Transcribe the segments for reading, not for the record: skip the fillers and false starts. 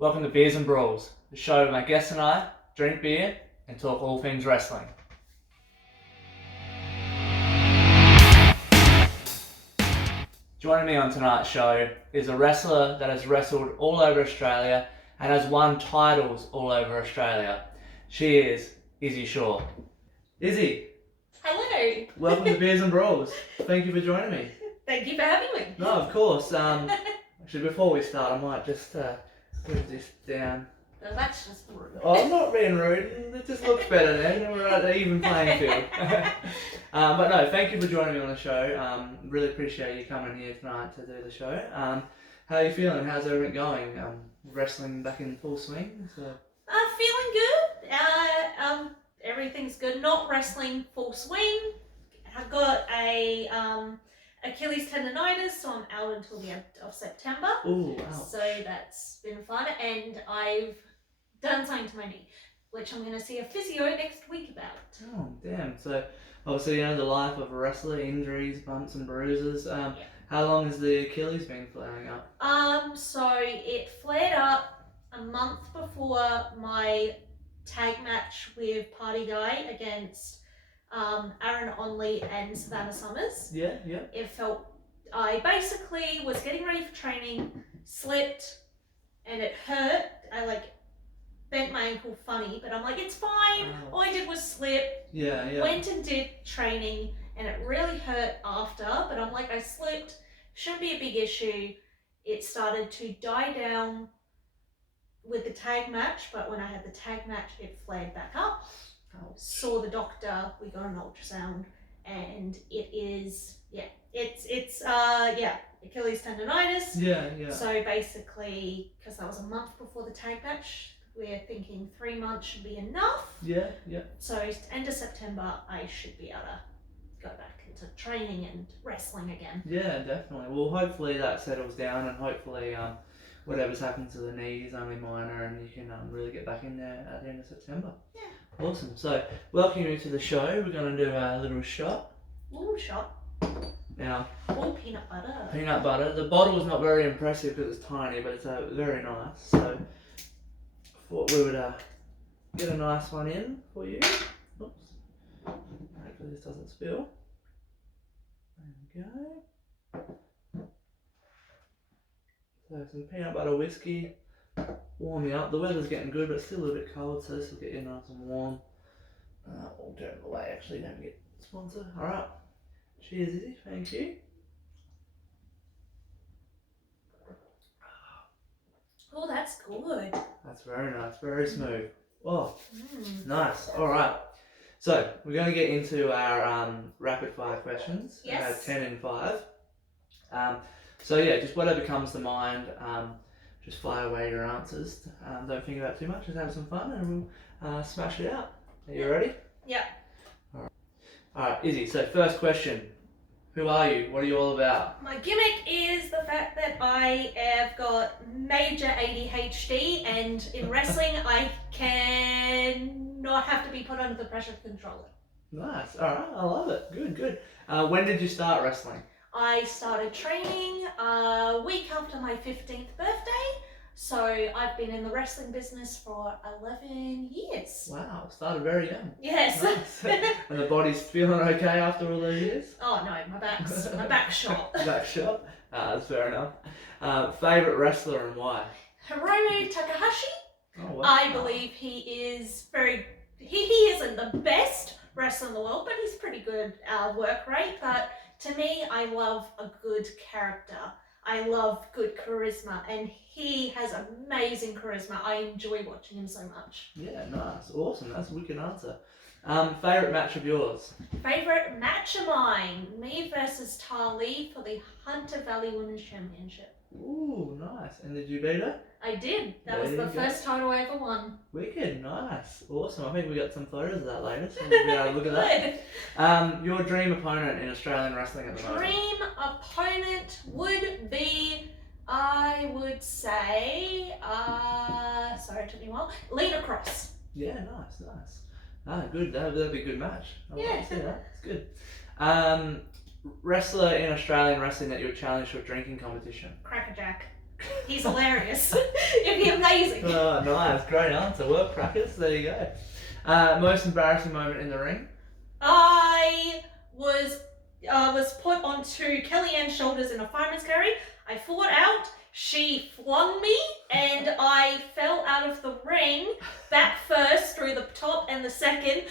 Welcome to Beers and Brawls, the show where my guests and I drink beer and talk all things wrestling. Joining me on tonight's show is a wrestler that has wrestled all over Australia and has won titles all over Australia. She is Izzy Shaw. Izzy. Hello. Welcome to Beers and Brawls. Thank you for joining me. Thank you for having me. No, of course. Actually, before we start, I might just move this down. No, that's just rude. Oh, I'm not being rude. It just looks better then. We're at an even playing field. But no, thank you for joining me on the show. Really appreciate you coming here tonight to do the show. How are you feeling? How's everything going? Wrestling back in full swing? So. Feeling good. Everything's good. Not wrestling full swing. I've got a Achilles tendonitis, so I'm out until the end of September. Ooh, wow. So that's been fun, and I've done something to my knee, which I'm going to see a physio next week about. Oh, damn. So, obviously, you know the life of a wrestler, injuries, bumps and bruises. Yeah. How long has the Achilles been flaring up? So it flared up a month before my tag match with Party Guy against Aaron Onley and Savannah Summers. Yeah. I basically was getting ready for training, slipped, and it hurt. I bent my ankle funny, but I'm like, it's fine. Wow. All I did was slip. Yeah. Went and did training, and it really hurt after, but I'm like, I slipped, shouldn't be a big issue. It started to die down with the tag match, but when I had the tag match, it flared back up. Saw the doctor, we got an ultrasound, and it is, Achilles tendonitis. Yeah. So basically, because that was a month before the tag match, we're thinking 3 months should be enough. Yeah. So end of September, I should be able to go back into training and wrestling again. Yeah, definitely. Well, hopefully that settles down, and hopefully whatever's happened to the knee is only minor, and you can really get back in there at the end of September. Yeah. Awesome. So, welcome you to the show. We're going to do a little shot. Little shot. Now, All peanut butter. Peanut butter. The bottle is not very impressive because it's tiny, but it's very nice. So, thought we would get a nice one in for you. Oops. Hopefully this doesn't spill. There we go. So some peanut butter whiskey. Warm you up. The weather's getting good, but it's still a little bit cold, so this will get you nice and warm. We'll turn it away, actually, don't forget the sponsor. Alright. Cheers, Izzy. Thank you. Oh, that's good. That's very nice. Very smooth. Oh, nice. Alright. So, we're going to get into our rapid fire questions. Yes. 10 in 5. So yeah, just whatever comes to mind, just fire away your answers. Don't think about too much, just have some fun and we'll smash it out. Are you ready? Yeah. Alright, Izzy, so first question. Who are you? What are you all about? My gimmick is the fact that I have got major ADHD, and in wrestling I can not have to be put under the pressure to control it. Nice. Alright, I love it. Good. When did you start wrestling? I started training a week after my 15th birthday, so I've been in the wrestling business for 11 years. Wow, started very young. Yes. Nice. And the body's feeling okay after all those years? Oh no, my back's shot. Back shot? That's fair enough. Favourite wrestler and why? Hiromu Takahashi. Oh, wow. I believe he is he isn't the best wrestler in the world, but he's pretty good work rate. But to me, I love a good character. I love good charisma, and he has amazing charisma. I enjoy watching him so much. Yeah, nice. Awesome. That's a wicked answer. Favourite match of yours? Favourite match of mine, me versus Tali for the Hunter Valley Women's Championship. Ooh, nice. And did you beat her? I did. That There was you the go. first title I ever won. Wicked, nice. Awesome. I think we got some photos of that later, so we'll be able to look at that. Your dream opponent in Australian wrestling at the moment? Dream opponent would be, I would say, sorry, it took me a while, Lena Cross. Yeah, nice. Good. That'd be a good match. I Yeah. like to see that. It's good. Wrestler in Australian wrestling that you would challenge to a drinking competition? Crackerjack. He's hilarious. It'd be amazing. Oh, nice. Great answer. Well, crackers. There you go. Most embarrassing moment in the ring? I was put onto Kellyanne's shoulders in a fireman's carry. I fought out. She flung me, and I fell out of the ring back first through the top, and the second,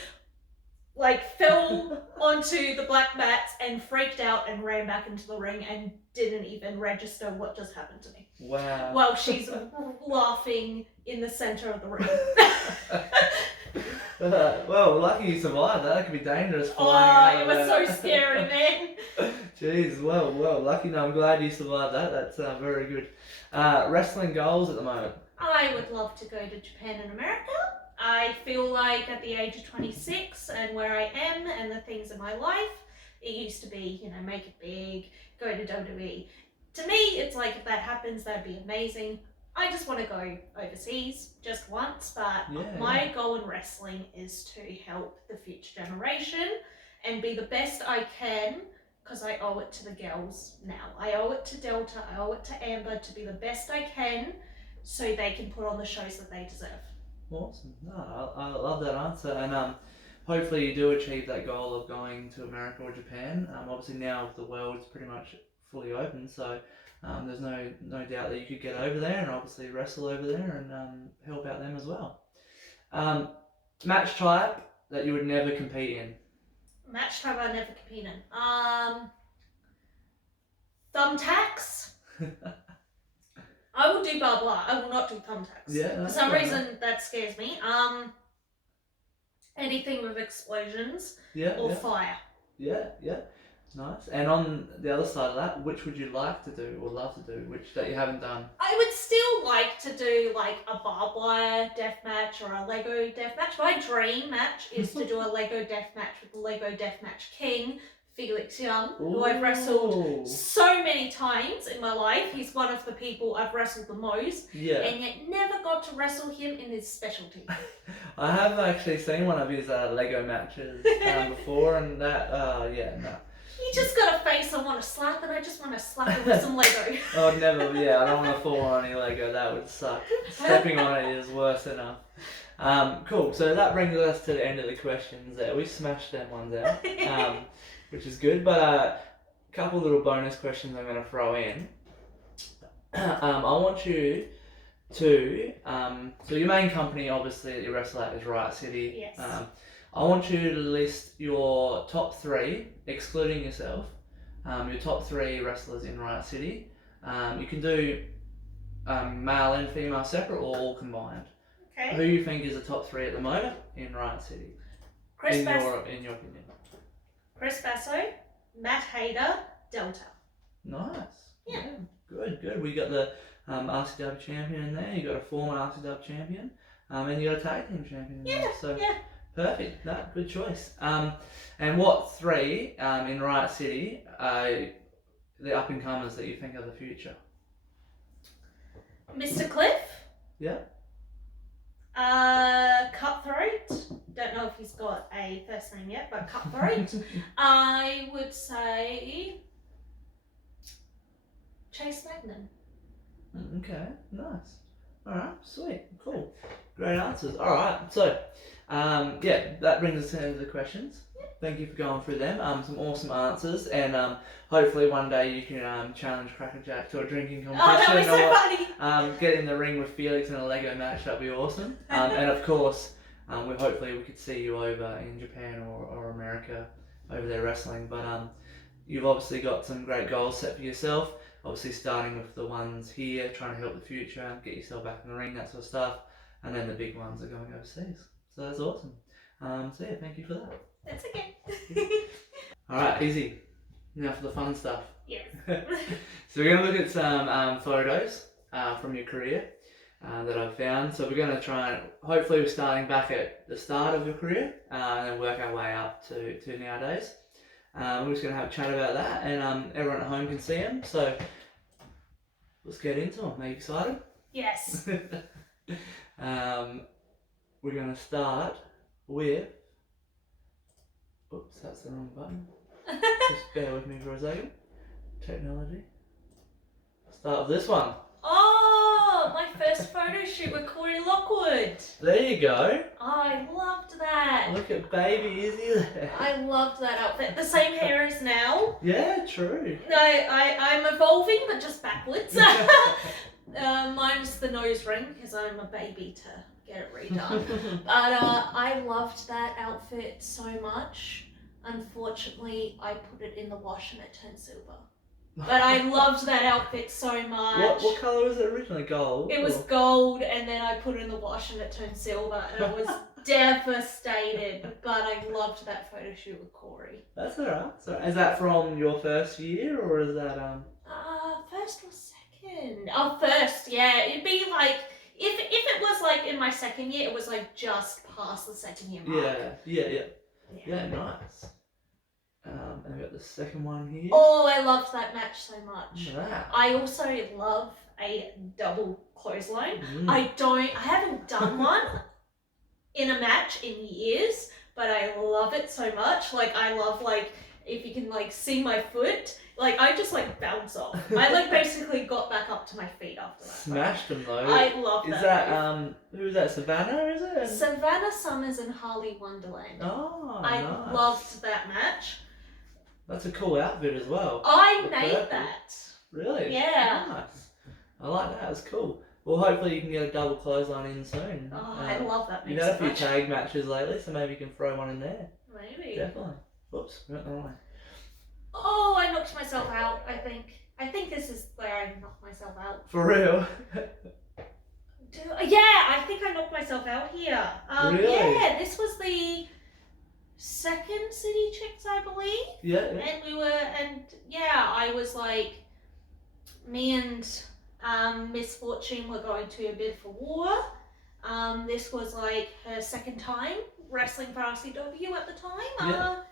fell onto the black mats and freaked out and ran back into the ring and didn't even register what just happened to me. Wow. While she's laughing in the center of the ring. Well, lucky you survived that. That could be dangerous. Flying It was so scary, man. Jeez, well, lucky. No, I'm glad you survived that. That's very good. Wrestling goals at the moment? I would love to go to Japan and America. I feel like at the age of 26 and where I am and the things in my life, it used to be, make it big, go to WWE. To me, it's like if that happens, that'd be amazing. I just want to go overseas just once, but my goal in wrestling is to help the future generation and be the best I can, because I owe it to the girls now. I owe it to Delta, I owe it to Amber to be the best I can so they can put on the shows that they deserve. Awesome. No, I love that answer, and hopefully you do achieve that goal of going to America or Japan. Obviously now the world's pretty much fully open, so there's no doubt that you could get over there and obviously wrestle over there and help out them as well. Match type that you would never compete in? Match type I never compete in. Thumbtacks. I will do barbed wire. I will not do thumbtacks. Yeah. For some reason that scares me. Anything with explosions or fire. Yeah. Nice. And on the other side of that, which would you like to do or love to do, which that you haven't done? I would still like to do a barbed wire death match or a Lego death match. My dream match is to do a Lego death match with the Lego Deathmatch King, Felix Young, who I've wrestled so many times in my life. He's one of the people I've wrestled the most, and yet never got to wrestle him in his specialty. I have actually seen one of his Lego matches before, and that, no. You just got a face I want to slap, and I just want to slap it with some Lego. Oh, never, I don't want to fall on any Lego, that would suck. Stepping on it is worse enough. Cool, so that brings us to the end of the questions there. We smashed them ones out, which is good, but a couple little bonus questions I'm going to throw in. I want you to, so your main company obviously that you wrestle at is Riot City. Yes. I want you to list your top 3, excluding yourself, your top 3 wrestlers in Riot City. You can do male and female separate or all combined. Okay. Who you think is the top 3 at the moment in Riot City? In your opinion. Chris Basso, Matt Hayter, Delta. Nice. Yeah. Good. We got the RCW champion in there. You got a former RCW champion, and you got a tag team champion in there. So perfect. No, good choice. And what 3 in Riot City are the up and comers that you think are the future? Mr. Cliff. Yeah. Cutthroat. Don't know if he's got a first name yet, but Cutthroat. I would say Chase Magnan. Okay, nice. Alright, sweet, cool. Great answers. Alright, so that brings us to the end of the questions. Thank you for going through them. Some awesome answers, and hopefully one day you can challenge Crackerjack to a drinking competition. Oh, that was so funny. Get in the ring with Felix in a Lego match. That'd be awesome. And of course, hopefully we could see you over in Japan or America over there wrestling. But you've obviously got some great goals set for yourself. Obviously starting with the ones here, trying to help the future, get yourself back in the ring, that sort of stuff. And then the big ones are going overseas. So that's awesome. Thank you for that. That's okay. Alright, Izzy. Now for the fun stuff. Yes. So we're going to look at some photos from your career that I've found. So we're going to try and, hopefully we're starting back at the start of your career and then work our way up to nowadays. We're just going to have a chat about that, and everyone at home can see them. So let's get into them. Are you excited? Yes. We're going to start with... Oops, that's the wrong button. Just bear with me for a second. Technology. Start with this one. Oh, shoot with Corey Lockwood. There you go. I loved that. Look at baby Izzy there. I loved that outfit. The same hair as now. Yeah, true. No, I'm evolving, but just backwards. Minus the nose ring, because I'm a baby to get it redone. But I loved that outfit so much. Unfortunately, I put it in the wash and it turned silver. But I loved that outfit so much. What colour was it originally? Gold? It was gold, and then I put it in the wash and it turned silver, and I was devastated. But I loved that photo shoot with Corey. That's alright. So, is that from your first year, or is that First or second? Oh, first, yeah. It'd be like if it was like in my second year, it was like just past the second year mark. Yeah, nice. And we got the second one here. Oh, I loved that match so much. Wow. I also love a double clothesline. Mm. I haven't done one in a match in years, but I love it so much. Like, I love, like, if you can, like, see my foot, like, I just, like, bounce off. I, like, basically got back up to my feet after that. Smashed them, though. I love that. Is that, who is that, Savannah, is it? Savannah Summers and Harley Wonderland. Oh, I nice. loved that match. That's a cool outfit as well. I The made purple. that. Really? Yeah. Nice. I like that. That's cool. Well, hopefully you can get a double clothesline in soon. Oh, I love that move You've had a so few much. tag matches lately, so maybe you can throw one in there. Maybe. Definitely. Oops, went the wrong way. Oh, I knocked myself out, I think. I think this is where I knocked myself out. For real? Yeah, I think I knocked myself out here. Really? Yeah, this was the second City Chicks, I believe. Yeah. And I was like, me and Miss Fortune were going to a bid for war. This was like her second time wrestling for RCW at the time.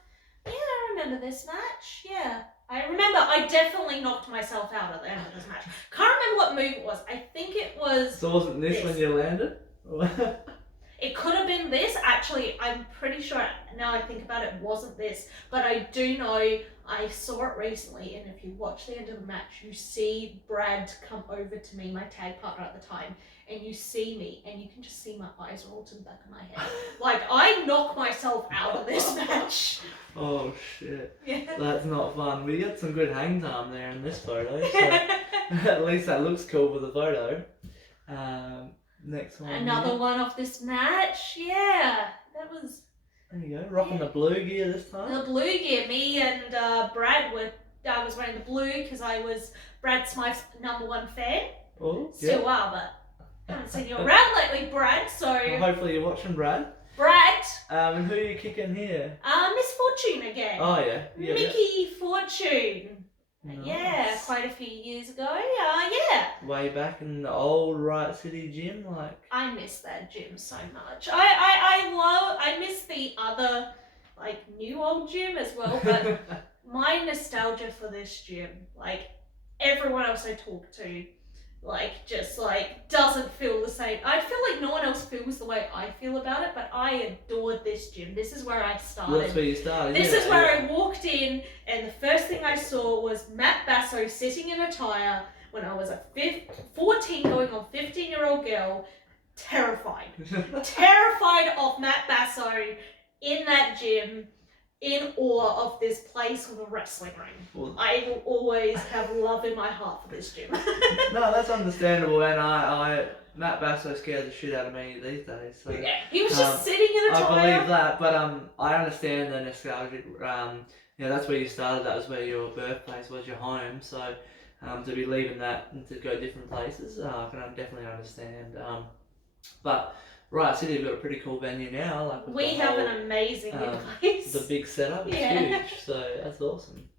Yeah, I remember this match. Yeah, I remember. I definitely knocked myself out at the end of this match. Can't remember what move it was. I think it was. So wasn't this when you landed? It could have been this. Actually, I'm pretty sure, now I think about it, wasn't this. But I do know I saw it recently, and if you watch the end of the match, you see Brad come over to me, my tag partner at the time, and you see me, and you can just see my eyes roll to the back of my head. Like, I knocked myself out of this match. Oh shit. Yeah. That's not fun. We got some good hang time there in this photo, so at least that looks cool for the photo. Next one. Another here. one off this match. Yeah, that was. There you go. Rocking the blue gear this time. The blue gear. Me and Brad were. I was wearing the blue because I was Brad Smythe's #1 fan. Oh, Still are, but haven't seen you around lately, Brad. So. Well, hopefully you're watching, Brad. Brad. And who are you kicking here? Miss Fortune again. Oh yeah. Mickey Fortune. Nice. Yeah, quite a few years ago. Yeah. Way back in the old Riot City gym, like. I miss that gym so much. I miss the other, like, new old gym as well, but my nostalgia for this gym, like, everyone else I talk to, like, just, like, doesn't feel the same. I feel like no one else feels the way I feel about it, but I adored this gym. This is where I started. Well, that's where you started. This is where I walked in, and the first thing I saw was Matt Basso sitting in a tire when I was a 14 going on 15-year-old girl, terrified. Terrified of Matt Basso in that gym, in awe of this place with a wrestling ring. Well, I will always have love in my heart for this gym. No, that's understandable, and I Matt Basso scares the shit out of me these days. So Yeah, he was just sitting in a I tire. believe that, but I understand the nostalgic. That's where you started. That was where your birthplace was, your home. So to be leaving that and to go different places, I can definitely understand. But Riot City have got a pretty cool venue now. Like with We the have whole, an amazing new place. the big setup. It's Yeah. huge. So that's awesome.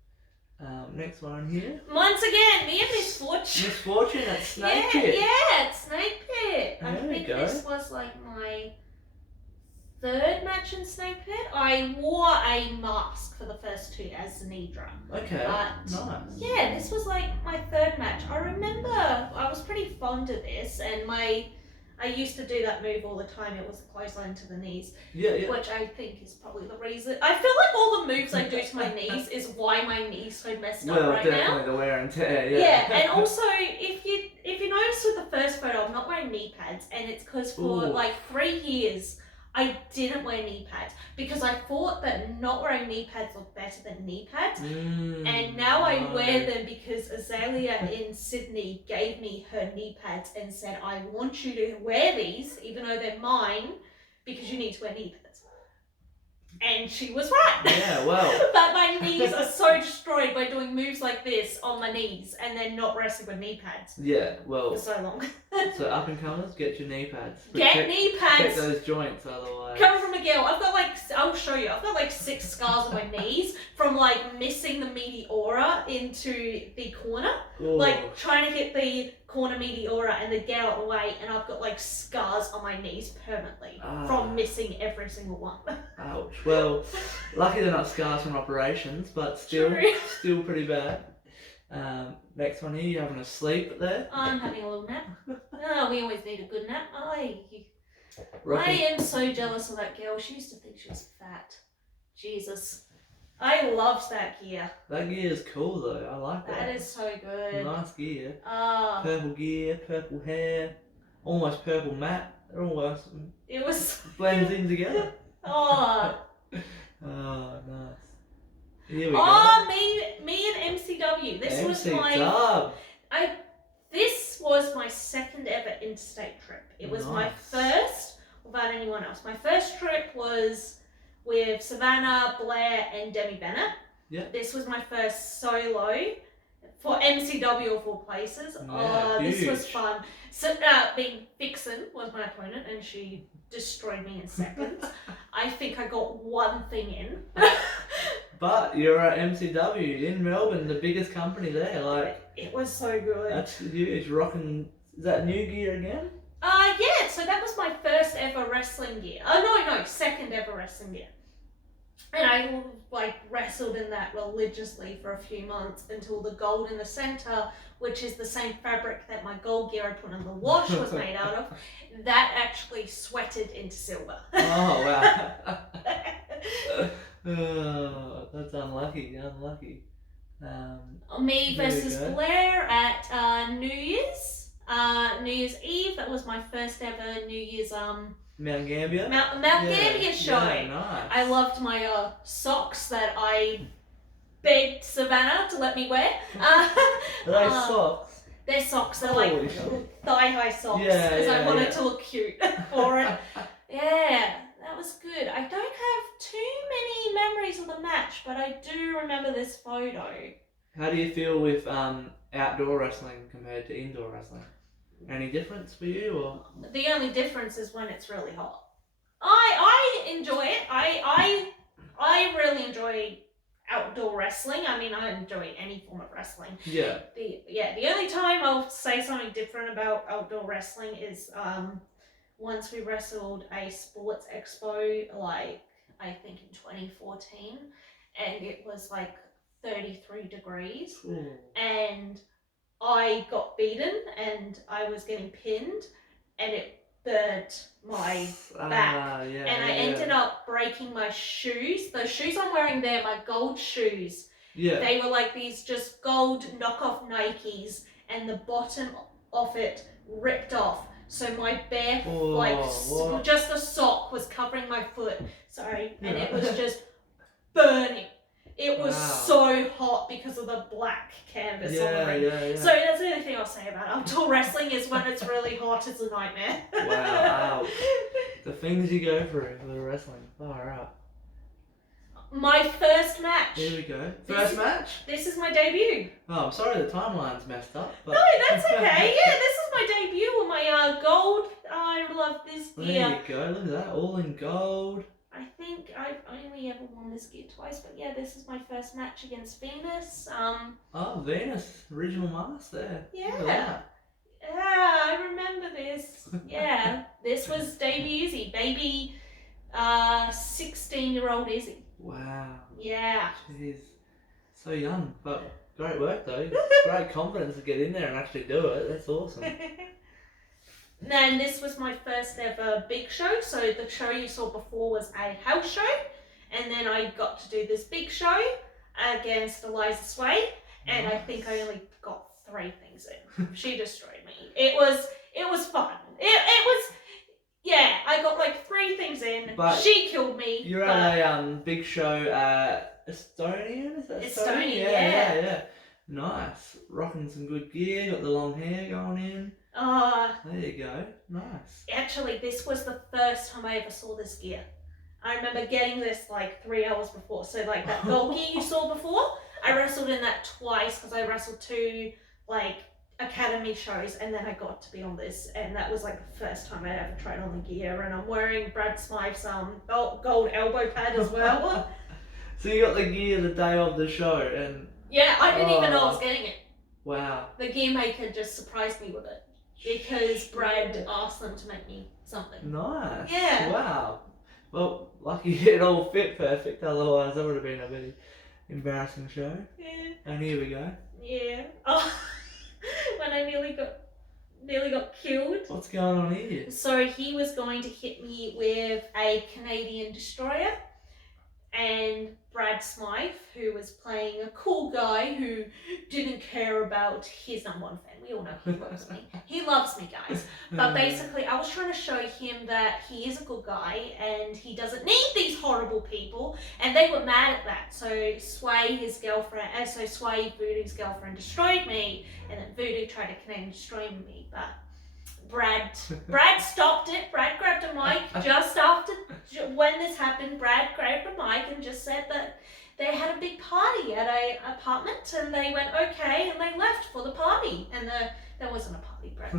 Next one here. Once again, me and Miss Fortune. Miss Fortune at Snake Pit. Yeah, it's Snake Pit. I There we think go. this was like my third match in Snake Pit. I wore a mask for the first two as Zanidra. Okay. But Nice. yeah, this was like my third match. I remember I was pretty fond of this, and I used to do that move all the time. It was the clothesline to the knees, Yeah. which I think is probably the reason. I feel like all the moves I do to my knees is why my knees so messed up Well, right definitely now. the wear and tear. Yeah, and also if you notice with the first photo, I'm not wearing wearing knee pads, and it's because for Ooh. like 3 years I didn't wear knee pads because I thought that not wearing knee pads looked better than knee pads. And now I wear them because Azalea in Sydney gave me her knee pads and said, I want you to wear these, even though they're mine, because you need to wear knee pads. And she was right. Yeah, well. But my knees are so destroyed by doing moves like this on my knees and then not wrestling with knee pads Yeah, well. for so long. So up and comers, get your knee pads. Get knee pads. Check those joints, otherwise. Coming from a girl, I've got like, I'll show you, I've got like 6 scars on my knees from like missing the Meteora into the corner. Ooh. Like trying to hit the corner Meteora and then get out of the way, and I've got like scars on my knees permanently from missing every single one. Ouch. Well, lucky they're not scars from operations, but still pretty bad. Next one here, you having a sleep there? I'm having a little nap. Oh, we always need a good nap. I Rocking. am so jealous of that girl. She used to think she was fat. Jesus. I loved that gear. That gear is cool though, I like that. That is so good. Nice gear. Oh, Purple gear, purple hair, almost purple matte. They're almost it was blends in together. Oh. Oh, nice. Here we go. Oh, me and MCW. This was This was my second ever interstate trip. It was my first without anyone else. My first trip was with Savannah, Blair, and Demi Bennett. Yeah. This was my first solo for MCW of all places. Yeah, this huge. was fun. So, being Vixen was my opponent, and she destroyed me in seconds. I think I got one thing in. But you're at MCW in Melbourne, the biggest company there. Like, it was so good. that's huge. Rocking. Is that new gear again? Yeah. So that was my first ever wrestling gear. Oh no, second ever wrestling gear. And I like wrestled in that religiously for a few months until the gold in the center, which is the same fabric that my gold gear I put in the wash was made out of, that actually sweated into silver. Oh wow. Oh, that's unlucky. Me There we versus go. Blair at New Year's Eve. That was my first ever New Year's Mount Gambier. Mount Gambier show. Yeah, nice. I loved my socks that I begged Savannah to let me wear. Are they socks? They're socks. They're Holy like shit. thigh-high socks Yeah, because I yeah, wanted yeah. to look cute for it. Yeah, that was good. I don't have too many memories of the match, but I do remember this photo. How do you feel with outdoor wrestling compared to indoor wrestling? Any difference for you, or? The only difference is when it's really hot. I enjoy it. I really enjoy outdoor wrestling. I mean, I enjoy any form of wrestling. Yeah. The only time I'll say something different about outdoor wrestling is once we wrestled a sports expo, like I think in 2014, and it was like 33 degrees, and I got beaten and I was getting pinned, and it burnt my back. And I ended up breaking my shoes. The shoes I'm wearing there, my gold shoes, they were like these just gold knockoff Nikes, and the bottom of it ripped off. So my bare, just the sock was covering my foot. Sorry. And it was just burning. It was so hot because of the black canvas on the ring. So that's the only thing I'll say about outdoor wrestling is when it's really hot, it's a nightmare. Wow. The things you go through for the wrestling. Far out. My first match. Here we go. First match? This is my debut. Oh, I'm sorry the timeline's messed up. But... No, that's okay. Yeah, this is my debut with my gold. I love this gear. There you go. Look at that. All in gold. I think I've only ever won this gear twice, but yeah, this is my first match against Venus. Oh, Venus, original master. Yeah, I remember this. Yeah, this was debut Izzy, baby, 16-year-old Izzy. Wow. Yeah. Jeez, so young, but great work though. Great confidence to get in there and actually do it. That's awesome. And this was my first ever big show. So the show you saw before was a house show, and then I got to do this big show against SHWA, and I think I only got 3 things in. She destroyed me. It was fun. It I got like 3 things in. But she killed me. You're at a big show, Estonian? Is that Estonian? Yeah. Nice. Rocking some good gear, got the long hair going in. There you go. Nice. Actually, this was the first time I ever saw this gear. I remember getting this like 3 hours before. So like that gold gear you saw before, I wrestled in that twice because I wrestled 2 like academy shows and then I got to be on this, and that was like the first time I ever tried on the gear. And I'm wearing Brad Smythe's gold elbow pad as well. So you got the gear the day of the show, and yeah, I didn't even know I was getting it. Wow. The gear maker just surprised me with it because Brad asked them to make me something. Nice. Yeah. Wow. Well, lucky it all fit perfect, otherwise that would have been a very embarrassing show. Yeah. And here we go. Yeah. Oh, when I nearly got killed. What's going on here? So he was going to hit me with a Canadian destroyer, and Brad Smythe, who was playing a cool guy who didn't care about his number 1 fan. We all know he loves me. He loves me, guys. But basically, I was trying to show him that he is a good guy and he doesn't need these horrible people, and they were mad at that. So SHWA, Voodoo's girlfriend, destroyed me, and then Voodoo tried to Canadian destroy me, but Brad stopped it. Brad grabbed a mic just after, when this happened, Brad grabbed a mic and just said that they had a big party at a apartment, and they went okay, and they left for the party. And there wasn't a party. Brad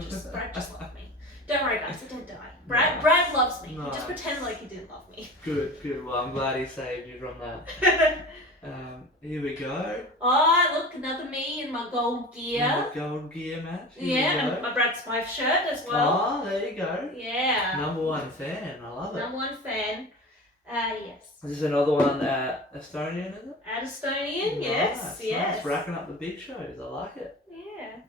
just loved me. Don't worry, guys, I didn't die. Brad loves me. Nice. He just pretended like he didn't love me. Good. Well, I'm glad he saved you from that. Here we go. Oh, look, another me in my gold gear. Another gold gear match. Here and my Brad Smythe shirt as well. Oh, there you go. Yeah. Number 1 fan. I love it. Number 1 fan. Yes. This is another one, Estonian, is it? At Estonian, Nice. yes. Racking up the big shows. I like it. Yeah.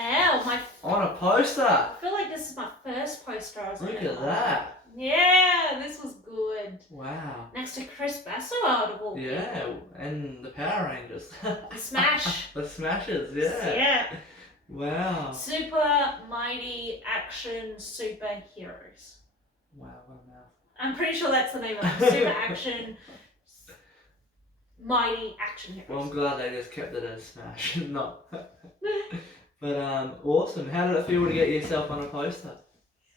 Ow, On a poster. I feel like this is my first poster I was Look ever at on. that. Yeah, this was good. Wow. Next to Chris Basso out of all Yeah, people. and the Power Rangers. Smash. The Smashers, yeah. Yeah. Wow. Super mighty action superheroes. Wow, what a mouth. I'm pretty sure that's the name of it. Super action, mighty action heroes. Well, I'm glad they just kept it as Smash, not. But awesome. How did it feel to get yourself on a poster?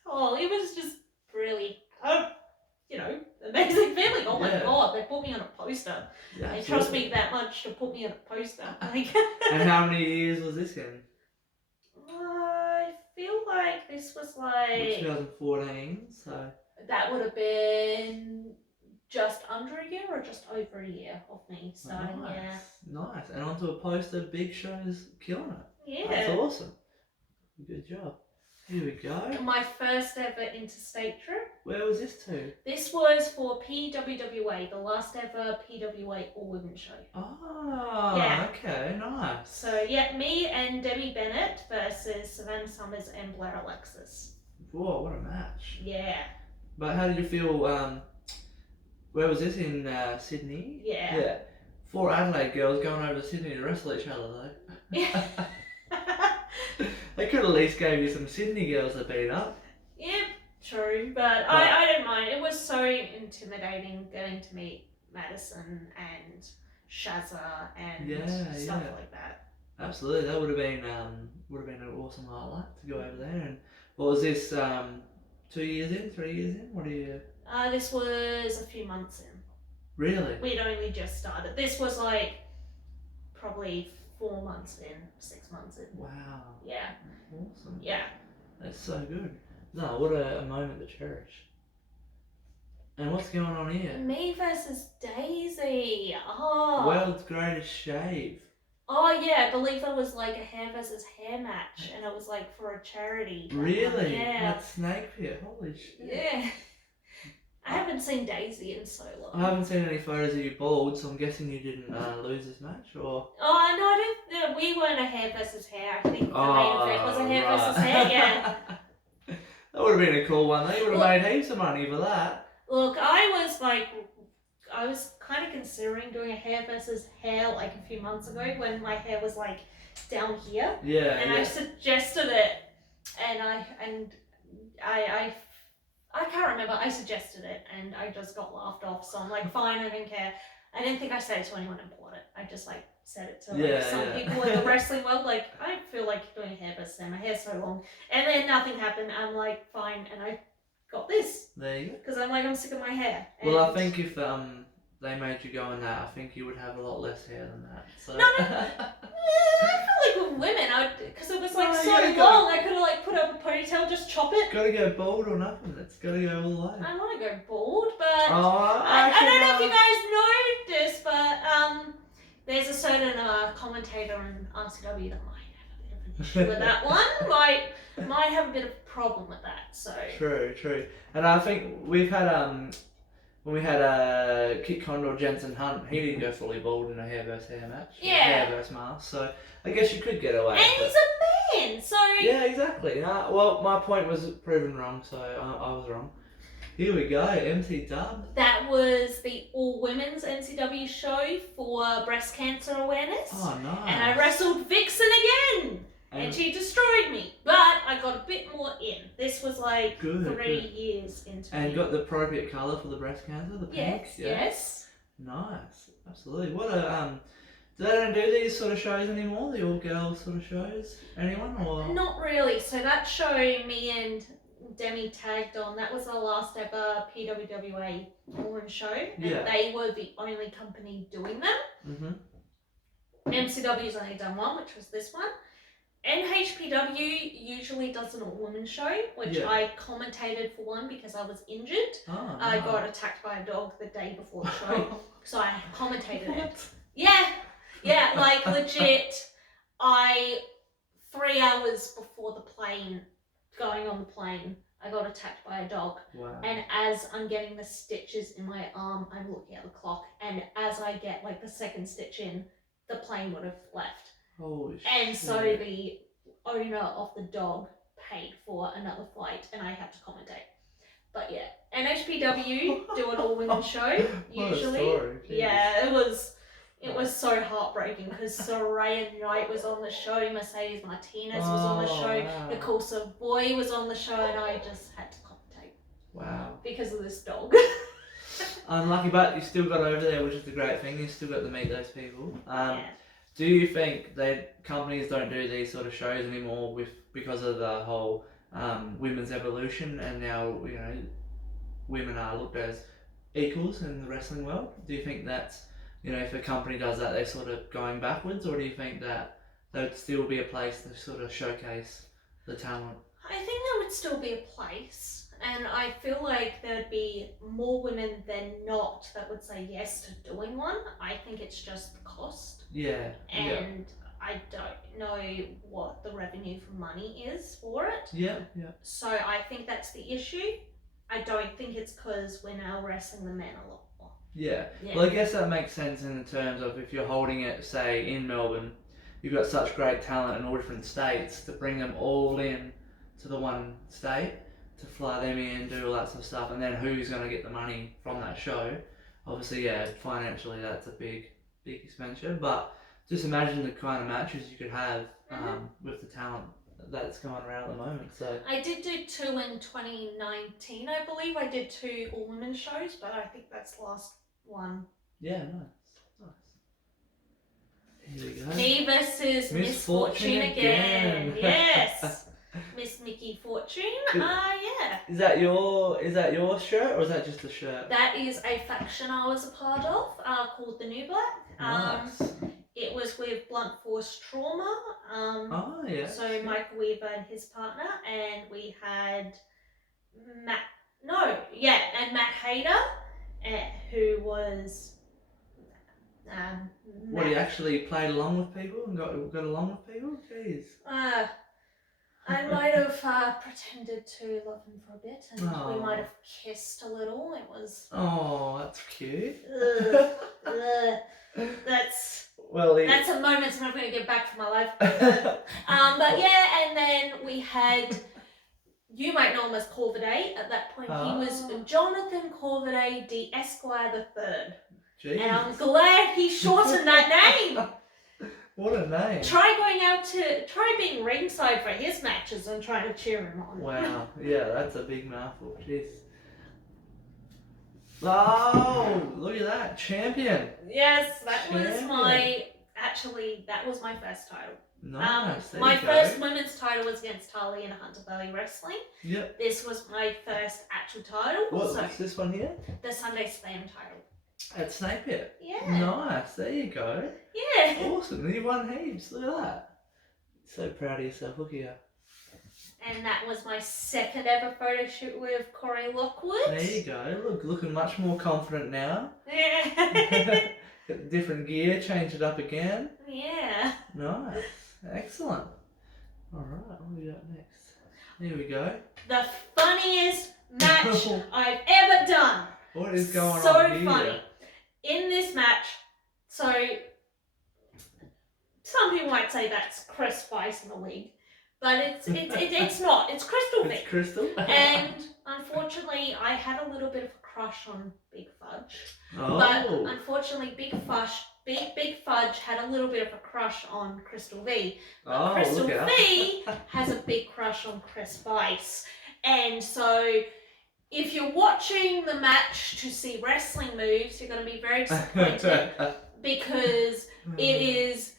Oh, it was just really, amazing feeling. Oh my god, they put me on a poster. Yeah, They trust me that much to put me on a poster. And how many years was this in? I feel like this was like 2014, so. that would have been just under a year or just over a year of me starting. Nice. And onto a poster, big shows, killing it. Yeah. That's awesome. Good job. Here we go. My first ever interstate trip. Where was this to? This was for PWWA, the last ever PWA all-women show. Oh, Yeah. Okay, nice. So yeah, me and Debbie Bennett versus Savannah Summers and Blair Alexis. Whoa, what a match. Yeah. But how did you feel, where was this, in Sydney? Yeah. Yeah. 4 Adelaide girls going over to Sydney to wrestle each other though. Yeah. They could at least gave you some Sydney girls to beat up. Yeah, true, but I didn't mind. It was so intimidating getting to meet Madison and Shazza and stuff like that. Absolutely, that would have been an awesome highlight to go over there. And what was this? 2 years in, 3 years in? What are you? This was a few months in. Really? We'd only just started. This was like probably 4 months in, 6 months in. Wow. Yeah. Awesome. Yeah. That's so good. No, what a moment to cherish. And what's going on here? Me versus Daisy. Oh. World's greatest shave. Oh yeah, I believe that was like a hair versus hair match, and it was like for a charity. Really? Yeah. That snake pit. Holy shit. Yeah. I haven't seen Daisy in so long. I haven't seen any photos of you bald, so I'm guessing you didn't lose this match, or? Oh no, I didn't. We weren't a hair versus hair. I think the main event was a hair versus hair. Yeah. That would have been a cool one. They would have made heaps of money for that. Look, I was kind of considering doing a hair versus hair like a few months ago when my hair was like down here. Yeah. And I suggested it, and I can't remember. I suggested it and I just got laughed off. So I'm like, fine, I didn't care. I didn't think I said it to anyone important. I just like said it to like some people in the wrestling world. Like, I feel like doing a hairbrush there. My hair's so long, and then nothing happened. I'm like, fine, and I got this. There you go. Because I'm like, I'm sick of my hair. Well, I think if they made you go in that, I think you would have a lot less hair than that. So. No. I feel like with women, because it was like so yeah, long, I could have like put up a ponytail, just chop it. Gotta go bald or nothing. It's gotta go all the way. I want to go bald, but I don't know if you guys know this, but there's a certain commentator in RCW that might have a bit of an issue with that one. Might have a bit of a problem with that. So True. And I think we've had when we had Kit Condor, Jensen Hunt, he didn't go fully bald in a hair versus hair match. Yeah. Hair versus mask. So I guess you could get away. And he's a man, so yeah, exactly. Well, my point was proven wrong, so I was wrong. Here we go, MC Dub. that was the all women's NCW show for breast cancer awareness. Oh, nice. And I wrestled Vixen again. And she destroyed me, but I got a bit more in. This was like 3 years into and it. got the appropriate colour for the breast cancer, the pink. Yes. Nice, absolutely. What a do they don't do these sort of shows anymore? The all girls sort of shows? Anyone or? Not really. So that show me and Demi tagged on. That was the last ever PWWA women's show, and they were the only company doing them. MCW's only done one, which was this one. NHPW usually does an all-women show, which I commentated for one because I was injured. Oh, I got attacked by a dog the day before the show, so I commentated it. Yeah, like legit. 3 hours before the plane, going on the plane, I got attacked by a dog. Wow. And as I'm getting the stitches in my arm, I'm looking at the clock, and as I get like the second stitch in, the plane would have left. Holy shit. And so the owner of the dog paid for another flight and I had to commentate. But yeah, NHPW do an all-women show, usually. What a story, yeah, it was so heartbreaking because Soraya Knight was on the show, Mercedes Martinez was on the show, wow. Nicole Savoy was on the show, and I just had to commentate. Wow. Because of this dog. Unlucky, but you still got over there, which is the great thing. You still got to meet those people. Do you think that companies don't do these sort of shows anymore because of the whole women's evolution, and now women are looked as equals in the wrestling world? Do you think that's if a company does that, they're sort of going backwards, or do you think that there'd still be a place to sort of showcase the talent? I think there would still be a place, and I feel like there'd be more women than not that would say yes to doing one. I think it's just the cost. Yeah. And I don't know what the revenue for money is for it. Yeah. So I think that's the issue. I don't think it's because we're now wrestling the men a lot more. Yeah. Well, I guess that makes sense in terms of if you're holding it, say, in Melbourne, you've got such great talent in all different states, to bring them all in to the one state, to fly them in, do all that sort of stuff, and then who's going to get the money from that show? Obviously, financially that's a big expenditure, but just imagine the kind of matches you could have with the talent that's going around at the moment. So I did do 2 in 2019, I believe. I did 2 all-women shows, but I think that's the last one. Yeah, nice. Here we go. Me versus Miss Fortune again. Yes. Miss Nikki Fortune. Yeah. Is that your shirt, or is that just a shirt? That is a faction I was a part of, called the New Black. Nice. It was with Blunt Force Trauma. So Michael Weaver and his partner, and we had Matt Hayter, who was what, he actually played along with people and got along with people? Jeez. I might have pretended to love him for a bit, and we might have kissed a little. It was... Oh, that's cute. That's a moment I'm not going to get back from my life. But yeah, and then we had... You might know him as Corvidae. At that point, he was Jonathan Corvidae d'Esquire III. Jeez. And I'm glad he shortened that name. What a name. Try being ringside for his matches and trying to cheer him on. Wow. Yeah, that's a big mouthful. Jeez. Oh, look at that. Champion. Yes, that Champion. that was my first title. Nice. My first women's title was against Tali in Hunter Valley Wrestling. Yep. This was my first actual title. What's this one here? The Sunday Slam title. At Snake Pit. Yeah. Nice. There you go. Yeah. Awesome. You won heaps. Look at that. So proud of yourself. Look here. And that was my second ever photo shoot with Corey Lockwood. There you go. Looking much more confident now. Yeah. Got different gear. Change it up again. Yeah. Nice. Excellent. Alright, what do we got next? Here we go. The funniest match I've ever done. What is going on here? So funny. In this match, so some people might say that's Chris Weiss in the league, but it's not. It's Crystal Vic. It's Crystal. And unfortunately, I had a little bit of a crush on Big Fudge. Oh. But unfortunately, Big Fudge had a little bit of a crush on Crystal V. But Crystal V has a big crush on Chris Weiss. And so, if you're watching the match to see wrestling moves, you're going to be very disappointed because it is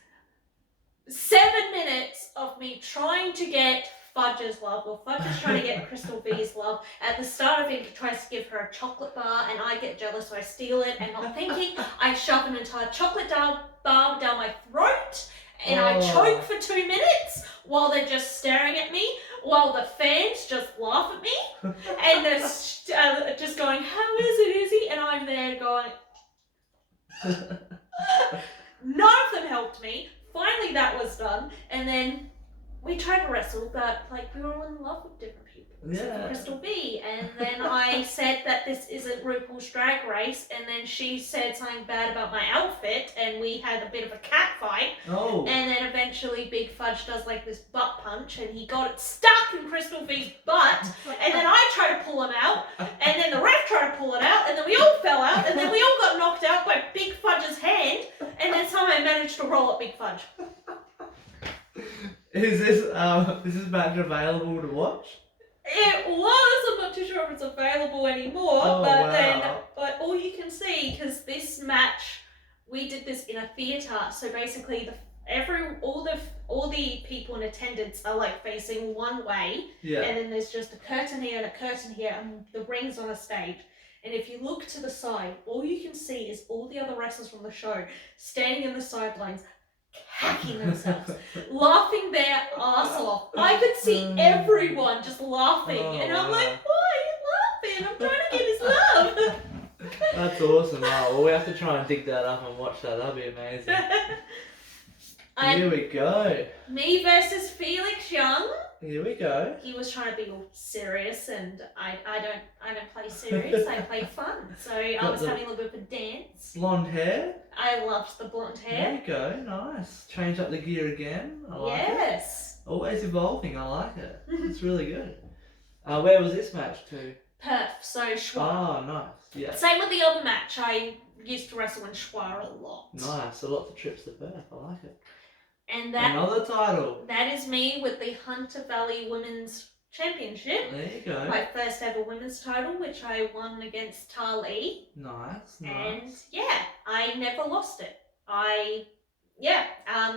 7 minutes of me trying to get Fudge's love, or Fudge is trying to get Crystal V's love. At the start of it, he tries to give her a chocolate bar, and I get jealous, so I steal it, and not thinking, I shove an entire chocolate bar down my throat, and I choke for 2 minutes while they're just staring at me, while the fans just laugh at me, and they're just going, "How is it, Izzy?" And I'm there going, none of them helped me. Finally, that was done, and then we tried to wrestle, but like we were all in love with different people, except for Crystal V. And then I said that this isn't RuPaul's Drag Race, and then she said something bad about my outfit, and we had a bit of a cat fight. Oh. And then eventually Big Fudge does like this butt punch, and he got it stuck in Crystal V's butt. And then I tried to pull him out, and then the ref tried to pull it out, and then we all fell out, and then we all got knocked out by Big Fudge's hand, and then somehow I managed to roll up Big Fudge. Is this match available to watch? It was. I'm not too sure if it's available anymore. Oh, but all you can see, because this match, we did this in a theatre. So basically, all the people in attendance are like facing one way, and then there's just a curtain here and a curtain here, and the ring's on a stage. And if you look to the side, all you can see is all the other wrestlers from the show standing in the sidelines, hacking themselves, laughing their ass off. I could see everyone just laughing, and I'm like, "Why are you laughing? I'm trying to get his love." That's awesome. Oh, well, we have to try and dig that up and watch that. That'd be amazing. Here we go. Me versus Felix Young. Here we go. He was trying to be all serious, and I don't play serious. I play fun. So I was having a little bit of a dance. Blonde hair. I loved the blonde hair. There you go. Nice. Change up the gear again. I like it. Always evolving. I like it. It's really good. Where was this match to? Perth. So SHWA. Oh, nice. Yeah. Same with the other match. I used to wrestle in SHWA a lot. Nice. Lots of trips to Perth. I like it. And that another title. That is me with the Hunter Valley Women's Championship. There you go. My first ever women's title, which I won against Tali. Nice. And yeah, I never lost it.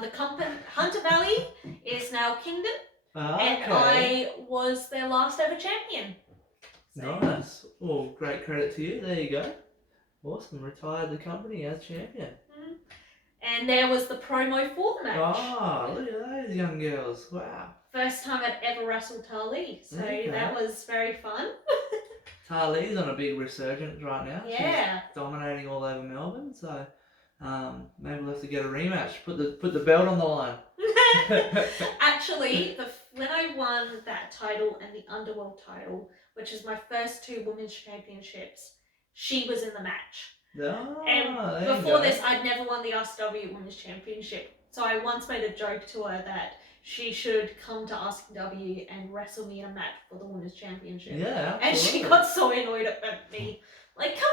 The company Hunter Valley is now Kingdom, and I was their last ever champion. So. Nice. Well, great credit to you. There you go. Awesome. Retired the company as champion. And there was the promo for the match. Oh, look at those young girls. Wow. First time I'd ever wrestled Tali, so that was very fun. Tali's on a big resurgence right now. Yeah. She's dominating all over Melbourne, so maybe we'll have to get a rematch. Put the belt on the line. Actually, when I won that title and the Underworld title, which is my first 2 women's championships, she was in the match. Oh, and before this, I'd never won the RCW Women's Championship. So I once made a joke to her that she should come to AskW and wrestle me in a match for the Women's Championship. Yeah, And she absolutely. got so annoyed at me. Like, come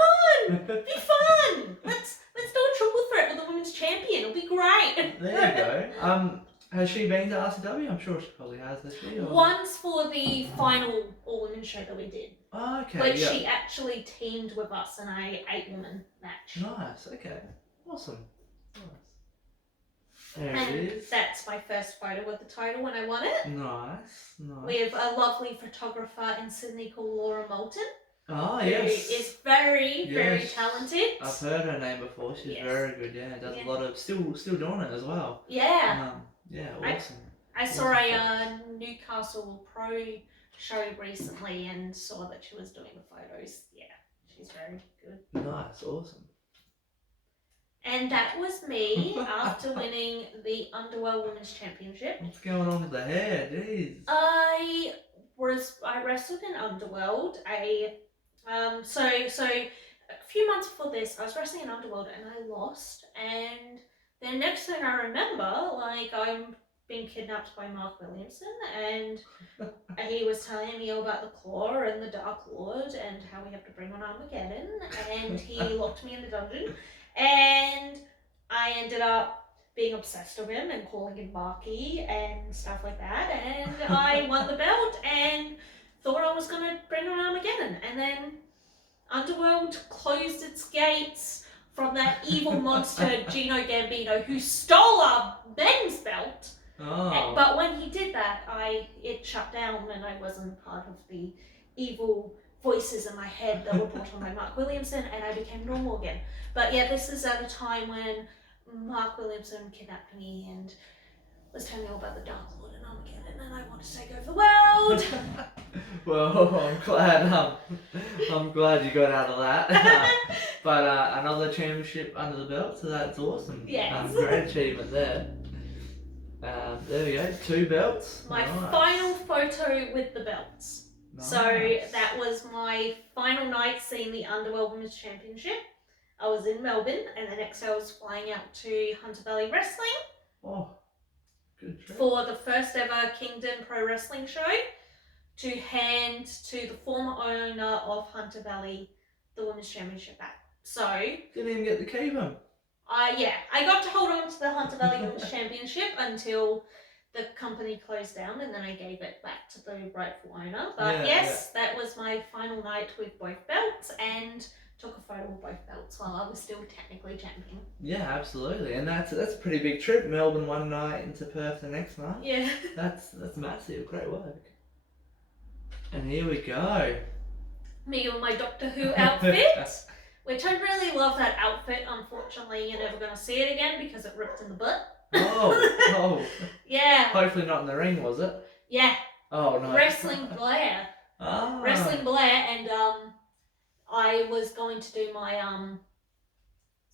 on, be fun. Let's do a triple threat with the Women's Champion. It'll be great. There you go. Has she been to RCW? I'm sure she probably has she? Or... Once for the final all-women show that we did. Oh, okay. But yeah. she actually teamed with us in a 8-woman match. Nice. Okay. Awesome. Nice. There And it is. that's my first photo with the title when I won it. Nice. Nice. We have a lovely photographer in Sydney called Laura Moulton. Oh, who yes. is very, very talented. I've heard her name before. She's very good. Yeah, does a lot of still doing it as well. Yeah. Yeah, awesome. I saw a Newcastle Pro show recently and saw that she was doing the photos. Yeah, she's very good. Nice, awesome. And that was me after winning the Underworld Women's Championship. What's going on with the hair? Jeez. I wrestled in Underworld. So a few months before this, I was wrestling in Underworld and I lost. And the next thing I remember, like, I'm being kidnapped by Mark Williamson, and he was telling me all about the Claw and the Dark Lord and how we have to bring on Armageddon, and he locked me in the dungeon, and I ended up being obsessed with him and calling him Marky and stuff like that, and I won the belt and thought I was going to bring on Armageddon, and then Underworld closed its gates from that evil monster Gino Gambino who stole our men's belt. Oh. But when he did that, it shut down and I wasn't part of the evil voices in my head that were brought on by Mark Williamson, and I became normal again. But yeah, this is at a time when Mark Williamson kidnapped me and was telling me all about the Dark Lord and Armageddon, and I wanted to take over the world. Well, I'm glad you got out of that. But another championship under the belt, so that's awesome. Yes. Great achievement there. There we go, 2 belts. My nice. final photo with the belts. Nice. So that was my final night seeing the Underworld Women's Championship. I was in Melbourne, and the next day I was flying out to Hunter Valley Wrestling. Oh, good trip. For the first ever Kingdom Pro Wrestling show, to hand to the former owner of Hunter Valley the Women's Championship back. So didn't even get to keep them. I got to hold on to the Hunter Valley Women's Championship until the company closed down, and then I gave it back to the rightful owner. But that was my final night with both belts, and took a photo of both belts while I was still technically champion. Yeah, absolutely, and that's a pretty big trip. Melbourne one night into Perth the next night. Yeah. That's massive. Great work. And here we go. Me and my Doctor Who outfit, which I really love that outfit. Unfortunately, you're never going to see it again because it ripped in the butt. Oh. Yeah. Hopefully not in the ring, was it? Yeah. Oh, no. Wrestling Blair. Wrestling Blair, and I was going to do my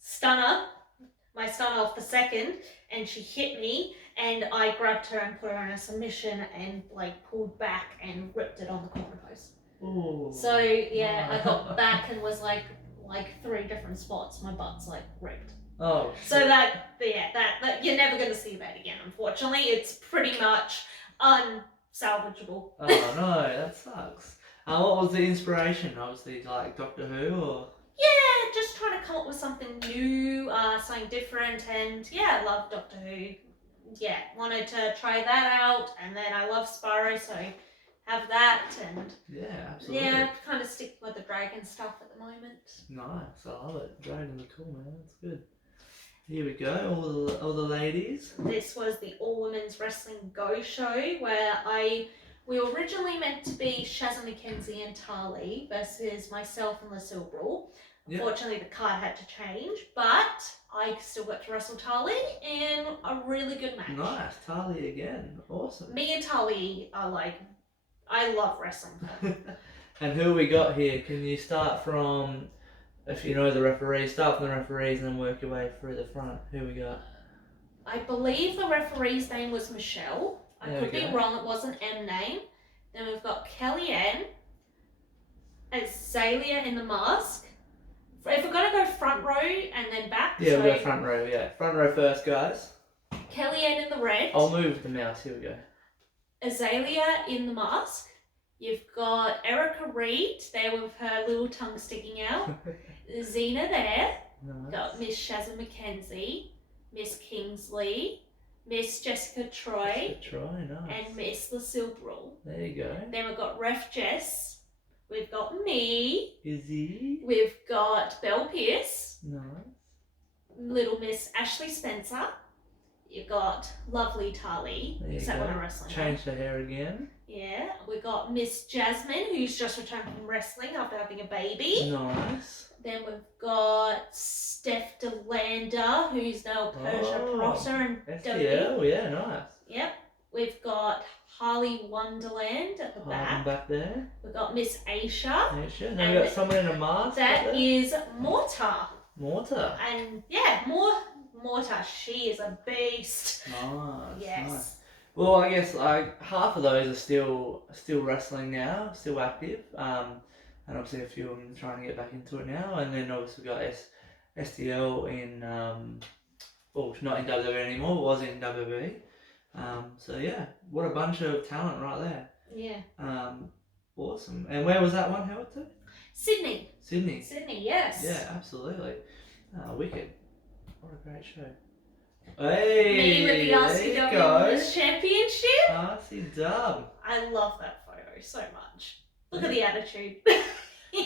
stunner off the second, and she hit me, and I grabbed her and put her in a submission and like pulled back and ripped it on the corner post. Ooh. So yeah, I got back and was like 3 different spots. My butt's like ripped. Oh. So that you're never gonna see that again. Unfortunately, it's pretty much unsalvageable. Oh no, that sucks. What was the inspiration? Obviously, like Doctor Who, or? Yeah, just trying to come up with something new, something different, and yeah, I love Doctor Who. Yeah, wanted to try that out, and then I love Spyro, so have that, and yeah, absolutely. Yeah, kind of stick with the dragon stuff at the moment. Nice, I love it. Dragons are cool, man. That's good. Here we go, all the ladies. This was the All Women's Wrestling Go show where we were originally meant to be Shazza McKenzie and Tali versus myself and Lucille Brawl. Yep. Unfortunately, the card had to change, but I still got to wrestle Tali in a really good match. Nice, Tali again. Awesome. Me and Tali are like, I love wrestling her. And who we got here? Can you start from, if you know the referees, start from the referees and then work your way through the front? Who we got? I believe the referee's name was Michelle. I There could we be go. wrong, it was an M name. Then we've got Kellyanne, Azalea in the mask. If we're going to go front row and then back. Yeah, so we'll go front row, yeah. Front row first, guys. Kellyanne in the red. I'll move the mouse. Here we go. Azalea in the mask. You've got Erica Reed there with her little tongue sticking out. Xena there. Nice. Got Miss Shazza McKenzie, Miss Kingsley, Miss Jessica Troy, Nice. and Miss Lucille Brawl. There you go. Then we've got Ref Jess. We've got me. Izzy. We've got Belle Pierce. Nice. Little Miss Ashley Spencer. You've got Lovely Tali, except when I'm wrestling. Changed her hair again. Yeah. We've got Miss Jasmine, who's just returned from wrestling after having a baby. Nice. Then we've got Steph DeLander, who's now Persia Prosser and STL, yeah, nice. Yep. We've got Harley Wonderland at the back there. We've got Miss Aisha. Aisha. Now we've got someone in a mask. That is Mortar. Mortar. And yeah, Mortar. She is a beast. Nice. Yes. Nice. Well, I guess like half of those are still wrestling now, still active. And obviously a few of them trying to get back into it now. And then obviously we got STL in, well, not in WWE anymore, it was in WWE. So yeah, what a bunch of talent right there. Yeah. Awesome. And where was that one held to? Sydney. Sydney, yes. Yeah, absolutely. Wicked. What a great show. Hey, Me with the RCW Women's Championship. RC Dub. I love that photo so much. Look at the attitude.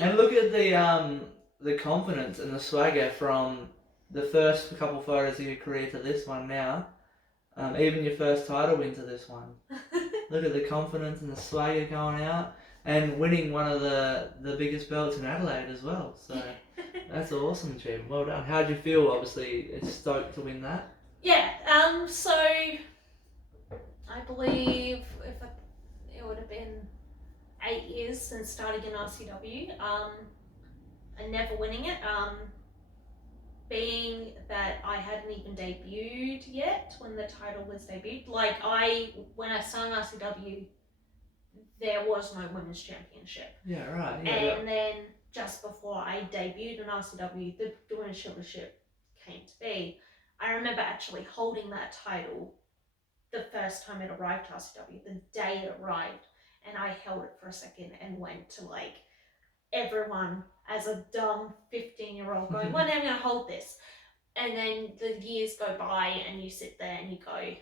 And look at the confidence and the swagger from the first couple photos of your career to this one now. Even your first title win to this one. Look at the confidence and the swagger going out and winning one of the biggest belts in Adelaide as well. So that's an awesome achievement. Well done. How'd you feel? Obviously, it's stoked to win that. Yeah. So I believe it would have been 8 years since starting in RCW, and never winning it. Being that I hadn't even debuted yet when the title was debuted. Like when I started RCW, there was no women's championship. Yeah, right. Yeah, and then just before I debuted in RCW, the women's championship came to be. I remember actually holding that title the first time it arrived to RCW, the day it arrived. And I held it for a second and went to like everyone as a dumb 15-year-old going, when am I going to hold this? And then the years go by and you sit there and you go,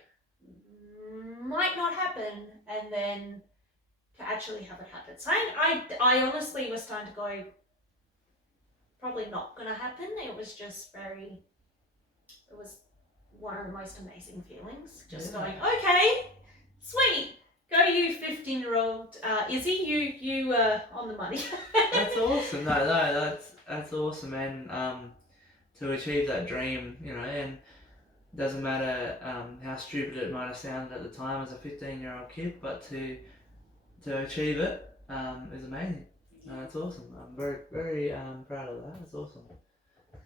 might not happen. And then to actually have it happen. So I honestly was starting to go, probably not going to happen. It was just it was one of the most amazing feelings. Just going, okay, sweet. Go you 15-year-old Izzy, you on the money. That's awesome. No, that's awesome, and to achieve that dream, and it doesn't matter how stupid it might have sounded at the time as a 15-year-old kid, but to achieve it is amazing. That's awesome. I'm very, very proud of that. That's awesome.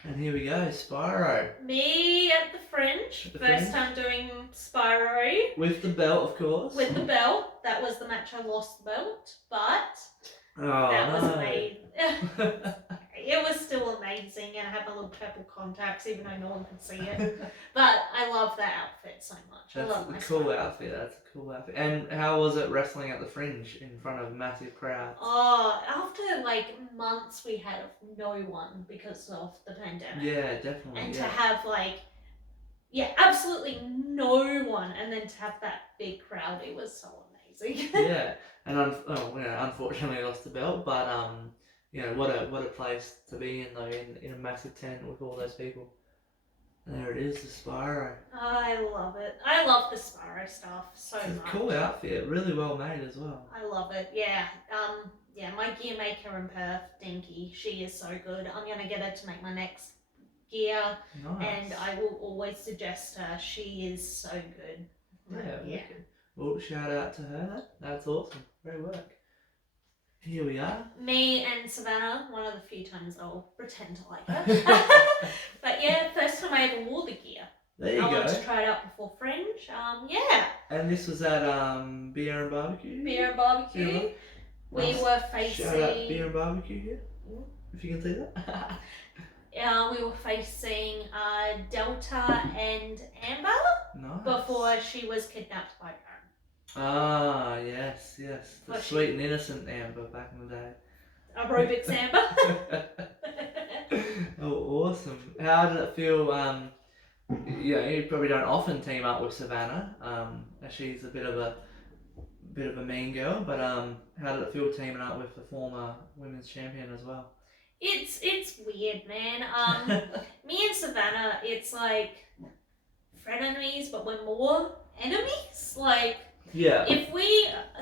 And here we go, Spyro. Me at the Fringe. First time doing Spyro. With the belt, of course. With the belt. That was the match I lost the belt, but that was amazing. It was still amazing, and I had my little purple contacts, even though no one could see it. But I love that outfit so much. That's I love my cool outfit. That's a cool outfit. And how was it wrestling at the Fringe in front of massive crowds? Oh, after like months we had no one because of the pandemic. Yeah, definitely. And to have absolutely no one, and then to have that big crowd, it was so amazing. Yeah, and unfortunately I lost the belt, but what a place to be in though, in a massive tent with all those people. And there it is, the Spyro. I love it. I love the Spyro stuff so much. It's a cool outfit, really well made as well. I love it. Yeah. My gear maker in Perth, Dinky, she is so good. I'm gonna get her to make my next gear. Nice. And I will always suggest her. She is so good. Yeah. Well, shout out to her. That's awesome. Great work. Here we are. Me and Savannah, one of the few times I'll pretend to like her. But yeah, first time I ever wore the gear. There you go. I wanted to try it out before Fringe. Yeah. And this was at Beer and Barbecue? Beer and Barbecue. Yeah. We were facing... Shout out Beer and Barbecue here, if you can see that. We were facing Delta and Amber Nice. before she was kidnapped by Karen. Ah, yes. The Well, sweet and innocent Amber back in the day. Aerobics Amber. Oh, awesome. How did it feel? You probably don't often team up with Savannah. She's a bit of a mean girl, but how did it feel teaming up with the former women's champion as well? It's weird, man. Me and Savannah, it's like frenemies, but we're more enemies. Like, Yeah.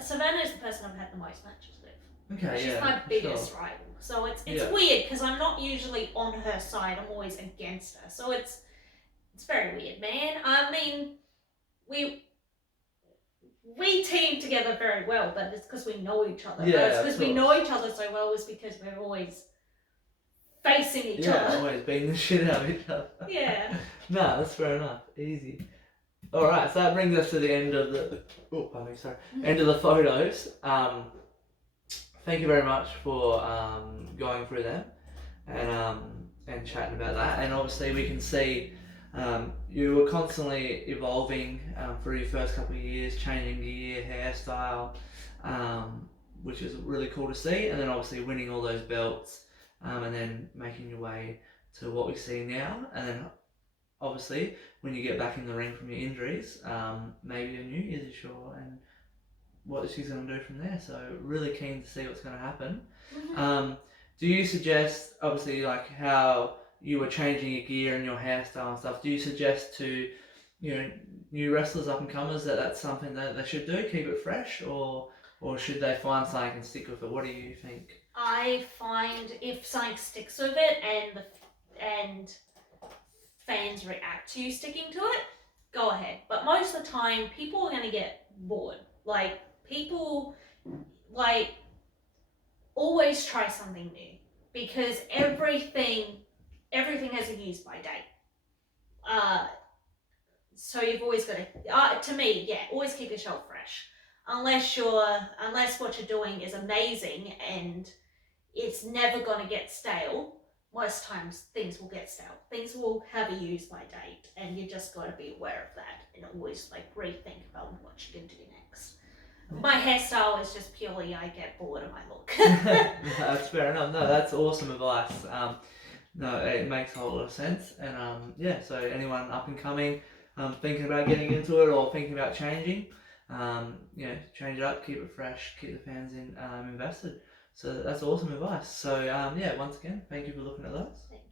Savannah is the person I've had the most matches with. Okay. She's my biggest rival. So it's weird because I'm not usually on her side. I'm always against her. So it's very weird, man. I mean, we team together very well, but it's because we know each other. Yeah, it's because we know each other so well. Is because we're always facing each other. Yeah, always beating the shit out of each other. Yeah. No, that's fair enough. Easy. All right, so that brings us to the end of end of the photos. Thank you very much for going through them and chatting about that. And obviously, we can see you were constantly evolving through your first couple of years, changing gear, hairstyle, which is really cool to see. And then obviously winning all those belts, and then making your way to what we see now. And then obviously, when you get back in the ring from your injuries, maybe a new Izzy Shaw and what she's going to do from there. So really keen to see what's going to happen. Mm-hmm. Do you suggest, obviously, like how you were changing your gear and your hairstyle and stuff, do you suggest to, new wrestlers, up and comers, that that's something that they should do, keep it fresh, or should they find something and stick with it? What do you think? I find if something sticks with it and fans react to you sticking to it, go ahead. But most of the time, people are going to get bored. Like, people, always try something new. Because everything has a use by date. So you've always got to, to me, always keep your shelf fresh. Unless what you're doing is amazing and it's never going to get stale, most times things will get stale. Things will have a use by date, and you just got to be aware of that and always rethink about what you can do next. My hairstyle is just purely I get bored of my look. That's fair enough. No, that's awesome advice. No, it makes a whole lot of sense. And so anyone up and coming, thinking about getting into it or thinking about changing, change it up, keep it fresh, keep the fans invested. So that's awesome advice. So once again, thank you for looking at those. Thank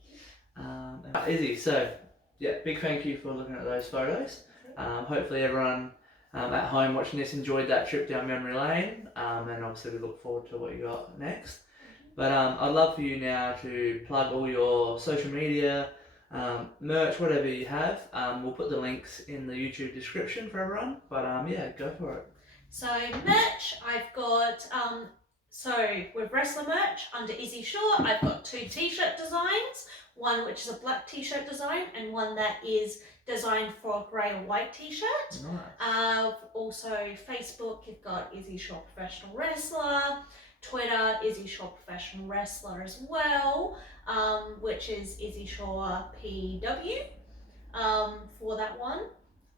you. Izzy, so big thank you for looking at those photos. Hopefully everyone at home watching this enjoyed that trip down memory lane, and obviously we look forward to what you got next. But I'd love for you now to plug all your social media, merch, whatever you have. We'll put the links in the YouTube description for everyone. But go for it. So merch, I've got with wrestler merch under Izzy Shaw, I've got 2 t-shirt designs. One which is a black t-shirt design, and one that is designed for a grey or white t-shirt. Nice. Also Facebook, you've got Izzy Shaw Professional Wrestler. Twitter, Izzy Shaw Professional Wrestler as well, which is Izzy Shaw PW for that one.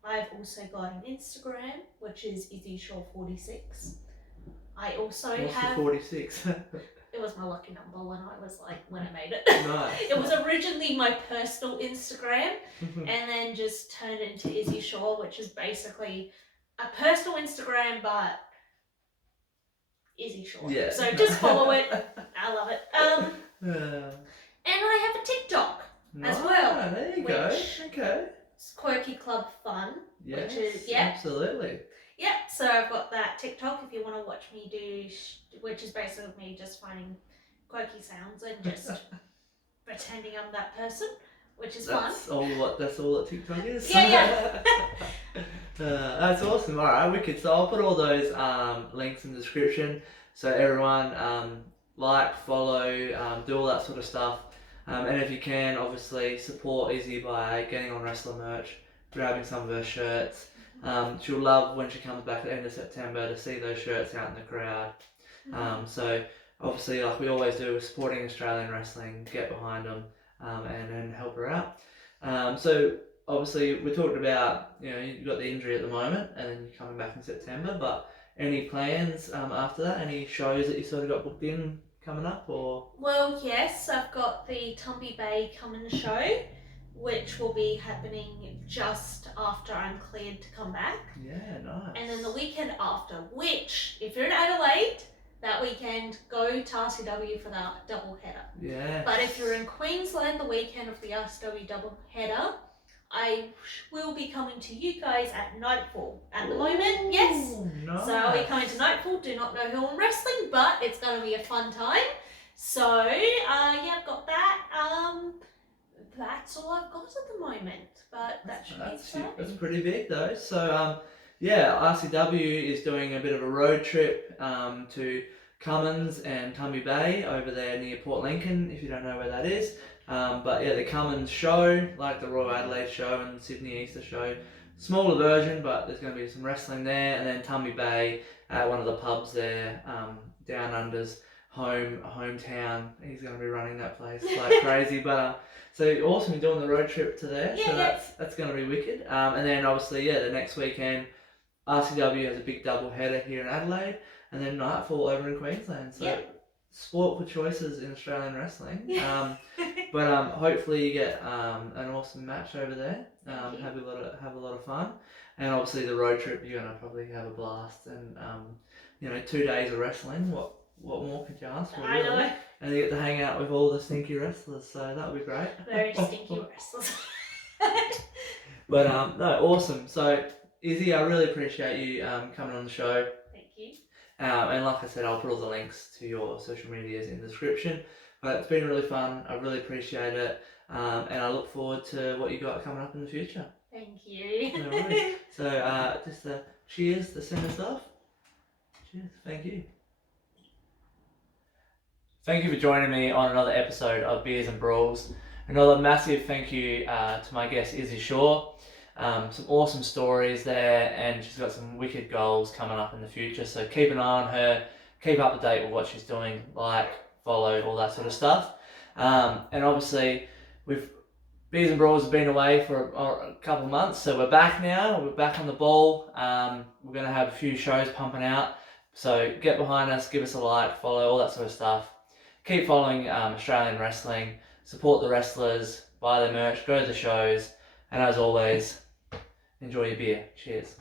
I've also got an Instagram, which is Izzy Shaw 46. I also What's have... the 46? It was my lucky number when I made it. Nice. It was originally my personal Instagram, and then just turned it into Izzy Shaw, which is basically a personal Instagram, but Izzy Shaw. Yeah. So just follow it. I love it. And I have a TikTok as well. There you go. Okay. It's Quirky Club Fun. Yes, which is, absolutely. Yep, so I've got that TikTok if you want to watch me do, which is basically me just finding quirky sounds and just pretending I'm that person, which is fun. That's all that TikTok is. Yeah. That's awesome. All right, wicked. So I'll put all those links in the description, so everyone follow, do all that sort of stuff. And if you can, obviously support Izzy by getting on wrestler merch, grabbing some of her shirts. She'll love when she comes back at the end of September to see those shirts out in the crowd. So obviously, like we always do, we're supporting Australian wrestling, get behind them. and then help her out. So obviously we talked about, you've got the injury at the moment and then you're coming back in September, but any plans after that? Any shows that you sort of got booked in coming up, or? Well, yes, I've got the Tumby Bay Coming show, which will be happening just after I'm cleared to come back. Yeah, nice. And then the weekend after, which, if you're in Adelaide, that weekend, go to RCW for the double header. Yeah. But if you're in Queensland the weekend of the RCW double header, I will be coming to you guys at Nightfall. At the moment, yes. Nice. So I'll be coming to Nightfall. Do not know who I'm wrestling, but it's going to be a fun time. So, yeah, I've got that. That's all I've got at the moment, but that should be exciting. That's pretty big though. So, yeah, RCW is doing a bit of a road trip to Cummins and Tumby Bay over there near Port Lincoln, if you don't know where that is. But yeah, the Cummins show, like the Royal Adelaide show and the Sydney Easter show, smaller version, but there's going to be some wrestling there. And then Tumby Bay at one of the pubs there, Down Under's hometown. He's going to be running that place like crazy. But so awesome, doing the road trip to there. Yeah, so that's going to be wicked. And then obviously, yeah, the next weekend, RCW has a big double header here in Adelaide, and then Nightfall over in Queensland. So sport for choices in Australian wrestling. But hopefully you get an awesome match over there. Have a lot of fun, and obviously the road trip, you're gonna probably have a blast. And 2 days of wrestling. What more could you ask for? I know. And you get to hang out with all the stinky wrestlers, so that would be great. Very stinky wrestlers. But no, awesome. So Izzy, I really appreciate you coming on the show. Thank you. And like I said, I'll put all the links to your social medias in the description. But it's been really fun. I really appreciate it. And I look forward to what you got coming up in the future. Thank you. No worries. So just cheers to send us off. Cheers. Thank you. Thank you for joining me on another episode of Beers and Brawls. Another massive thank you to my guest Izzy Shaw. Some awesome stories there, and she's got some wicked goals coming up in the future. So keep an eye on her, keep up to date with what she's doing, follow, all that sort of stuff. And obviously, Beers and Brawls have been away for a couple of months, so we're back now. We're back on the ball. We're going to have a few shows pumping out. So get behind us, give us a like, follow, all that sort of stuff. Keep following Australian wrestling, support the wrestlers, buy their merch, go to the shows, and as always, enjoy your beer. Cheers.